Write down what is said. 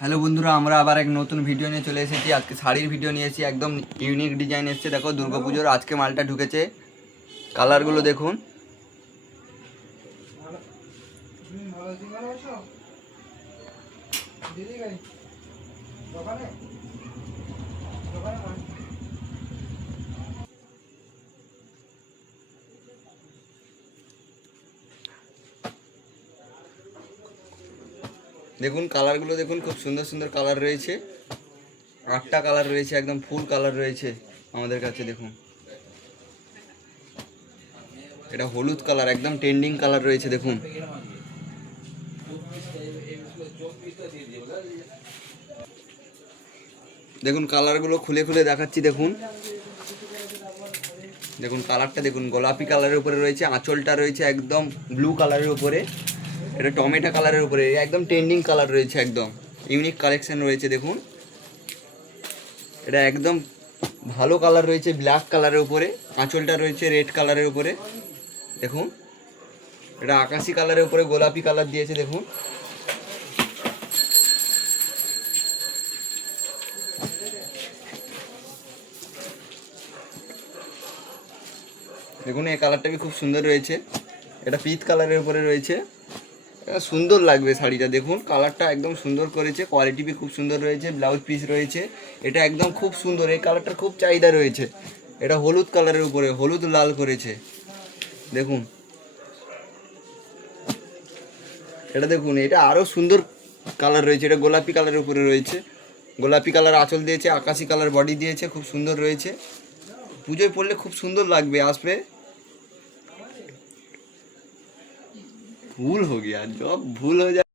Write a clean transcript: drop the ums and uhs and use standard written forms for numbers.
Hello বন্ধুরা, আমরা আবার এক নতুন ভিডিও নিয়ে চলে এসেছি। আজকে শাড়ির ভিডিও নিয়ে এসেছি, একদম ইউনিক ডিজাইন এসেছে। দেখো, দুর্গাপুজোর আজকে মালটা ঢুকেছে। কালারগুলো দেখুন। দেখুন কালারগুলো দেখুন, খুব সুন্দর সুন্দর কালার রয়েছে। 8টা কালার রয়েছে, একদম ফুল কালার রয়েছে আমাদের কাছে। দেখুন, এটা হলুদ কালার, একদম ট্রেন্ডিং কালার রয়েছে। দেখুন, দেখুন কালারগুলো খুলে খুলে দেখাচ্ছি। দেখুন দেখুন কালারটা দেখুন, গোলাপি কালারের উপরে রয়েছে। আঁচলটা রয়েছে একদম ব্লু কালারের উপরে। এটা টমেটো কালারের উপরে, একদম ট্রেন্ডিং কালার রয়েছে, একদম ইউনিক কালেকশন রয়েছে। দেখুন, এটা একদম ভালো কালার রয়েছে, ব্ল্যাক কালারের উপরে। আঁচলটা রয়েছে রেড কালারের উপরে। দেখুন, এটা আকাশি কালারের উপরে গোলাপি কালার দিয়েছে। দেখুন, দেখুন এই কালারটা খুব সুন্দর রয়েছে। এটা পিচ কালারের উপরে রয়েছে। সুন্দর লাগবে শাড়িটা। দেখুন কালারটা একদম সুন্দর করেছে, কোয়ালিটি খুব সুন্দর রয়েছে। ব্লাউজ পিস রয়েছে, এটা একদম খুব সুন্দর। এই কালারটার খুব চাহিদা রয়েছে। এটা হলুদ কালারের উপরে হলুদ লাল করেছে। দেখুন, এটা দেখুন, এটা আরও সুন্দর কালার রয়েছে। এটা গোলাপি কালারের উপরে রয়েছে। গোলাপি কালার আঁচল দিয়েছে, আকাশি কালার বডি দিয়েছে, খুব সুন্দর রয়েছে। পুজোয় পরলে খুব সুন্দর লাগবে। আসবে। ভুল हो गया, जब भूल हो जाए।